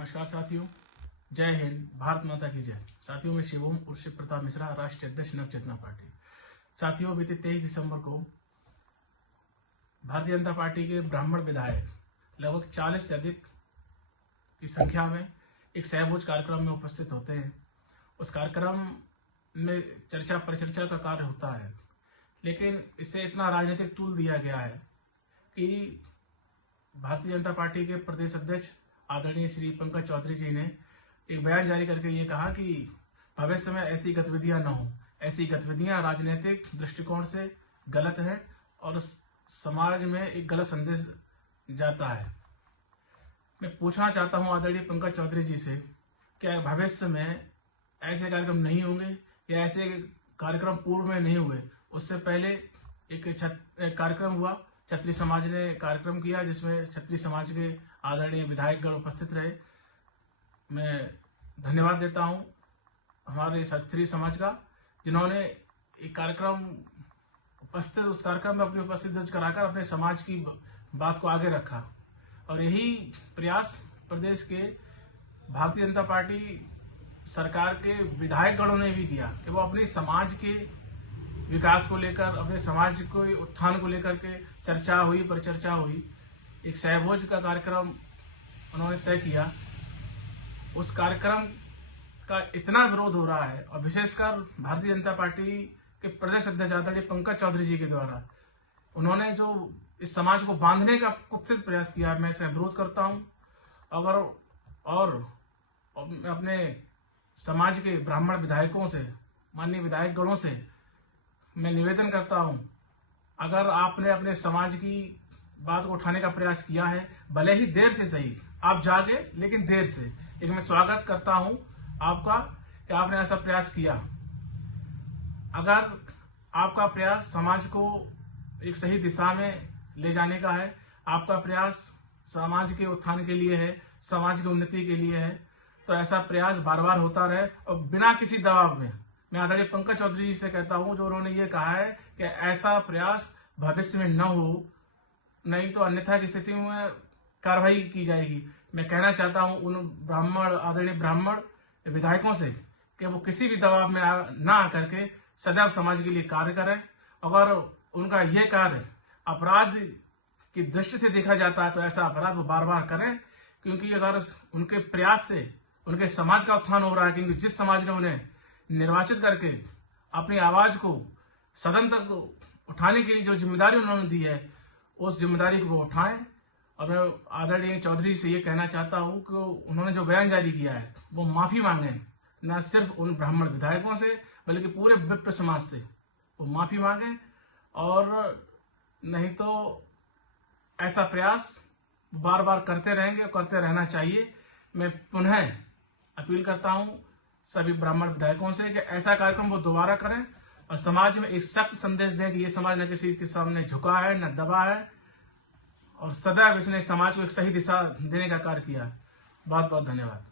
नमस्कार साथियों, जय हिंद, भारत माता की जय। साथियों, मैं शिवम उर्फ प्रताप मिश्रा, राष्ट्रीय अध्यक्ष नव चेतना पार्टी। साथियों, बीते 23 दिसंबर को भारतीय जनता पार्टी के ब्राह्मण विधायक लगभग 40 से अधिक की संख्या में एक सहभोज कार्यक्रम में उपस्थित होते हैं। उस कार्यक्रम में चर्चा परिचर्चा का कार्य होता है, लेकिन इसे इतना राजनीतिक तूल दिया गया है कि भारतीय जनता पार्टी के प्रदेश अध्यक्ष आदरणीय श्री पंकज चौधरी जी ने एक बयान जारी करके ये कहा कि भविष्य में ऐसी गतिविधियां न हो। ऐसी गतिविधियां राजनीतिक दृष्टिकोण से गलत है और समाज में एक गलत संदेश जाता है। मैं पूछना चाहता हूं आदरणीय पंकज चौधरी जी से, क्या भविष्य में ऐसे कार्यक्रम नहीं होंगे या ऐसे कार्यक्रम पूर्व में नहीं हुए? उससे पहले एक कार्यक्रम हुआ, क्षत्रिय समाज ने कार्यक्रम किया जिसमें क्षत्रिय समाज के आदरणीय विधायकगण उपस्थित रहे। मैं धन्यवाद देता हूं हमारे क्षत्रिय समाज का, जिन्होंने एक कार्यक्रम उपस्थित उस कार्यक्रम में अपनी उपस्थिति दर्ज कराकर अपने समाज की बात को आगे रखा। और यही प्रयास प्रदेश के भारतीय जनता पार्टी सरकार के विधायकगणों ने भी किया कि वो अपने समाज के विकास को लेकर, अपने समाज को उत्थान को लेकर के चर्चा हुई, परिचर्चा हुई। एक सहभोज का कार्यक्रम उन्होंने तय किया। उस कार्यक्रम का इतना विरोध हो रहा है, और विशेषकर भारतीय जनता पार्टी के प्रदेश अध्यक्ष आदरणीय पंकज चौधरी जी के द्वारा उन्होंने जो इस समाज को बांधने का कुत्सित प्रयास किया, मैं इसका विरोध करता हूं। और मैं अपने समाज के ब्राह्मण विधायकों से, माननीय विधायक गणों से मैं निवेदन करता हूं, अगर आपने अपने समाज की बात को उठाने का प्रयास किया है, भले ही देर से सही, आप जागे लेकिन देर से, लेकिन मैं स्वागत करता हूं आपका कि आपने ऐसा प्रयास किया। अगर आपका प्रयास समाज को एक सही दिशा में ले जाने का है, आपका प्रयास समाज के उत्थान के लिए है, समाज की उन्नति के लिए है, तो ऐसा प्रयास बार बार होता रहे और बिना किसी दबाव में। मैं आदरणीय पंकज चौधरी जी से कहता हूं, जो उन्होंने ये कहा है कि ऐसा प्रयास भविष्य में न हो, नहीं तो अन्यथा की स्थिति में कार्रवाई की जाएगी। मैं कहना चाहता हूं उन आदरणीय ब्राह्मण विधायकों से कि वो किसी भी दबाव में ना आकर के सदैव समाज के लिए कार्य करें। अगर उनका ये कार्य अपराध की दृष्टि से देखा जाता है तो ऐसा अपराध वो बार बार करें, क्योंकि अगर उनके प्रयास से उनके समाज का उत्थान हो रहा है, क्योंकि जिस समाज ने उन्हें निर्वाचित करके अपनी आवाज को सदन तक उठाने के लिए जो जिम्मेदारी उन्होंने दी है, उस जिम्मेदारी को वो उठाएं। और मैं आदरणीय चौधरी से ये कहना चाहता हूं कि उन्होंने जो बयान जारी किया है वो माफी मांगे, न सिर्फ उन ब्राह्मण विधायकों से बल्कि पूरे विप्र समाज से वो माफी मांगे, और नहीं तो ऐसा प्रयास बार बार करते रहेंगे और करते रहना चाहिए। मैं पुनः अपील करता हूं सभी ब्राह्मण विधायकों से कि ऐसा कार्यक्रम वो दोबारा करें और समाज में एक सख्त संदेश दें कि ये समाज न किसी के सामने झुका है, न दबा है, और सदैव इसने समाज को एक सही दिशा देने का कार्य किया। बहुत बहुत धन्यवाद।